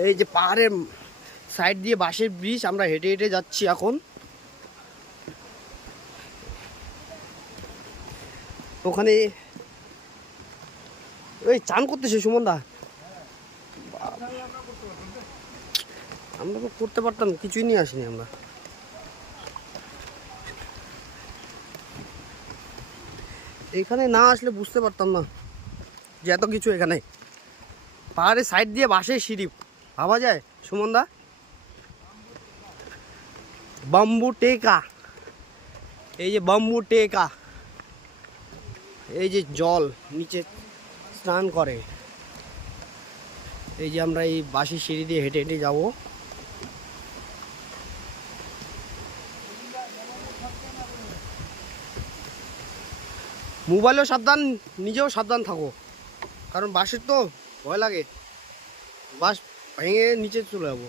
এই যে পাহাড়ের সাইড দিয়ে বাঁশের ব্রিজ, আমরা হেঁটে হেঁটে যাচ্ছি এখন। ওখানে ওই চান করতেছে সুমন দা। আমরা তো করতে পারতাম, কিছুই নিয়ে আসিনি আমরা। এখানে না আসলে বুঝতে পারতাম না যে এত কিছু এখানে। পাহাড়ের সাইড দিয়ে বাঁশের সিঁড়ি, ভাবা যায় সুমন দা? বাম্বু টেকা, এই যে বাম্বু টেকা, এই যে জল নিচে স্নান করে। এই যে আমরা এই বাঁশের সিঁড়ি দিয়ে হেঁটে হেঁটে যাবো। মোবাইলেও সাবধান, নিজেও সাবধান থাকো, কারণ বাঁশের তো ভয় লাগে, বাঁশ ভেঙে নিচে চলে যাবো।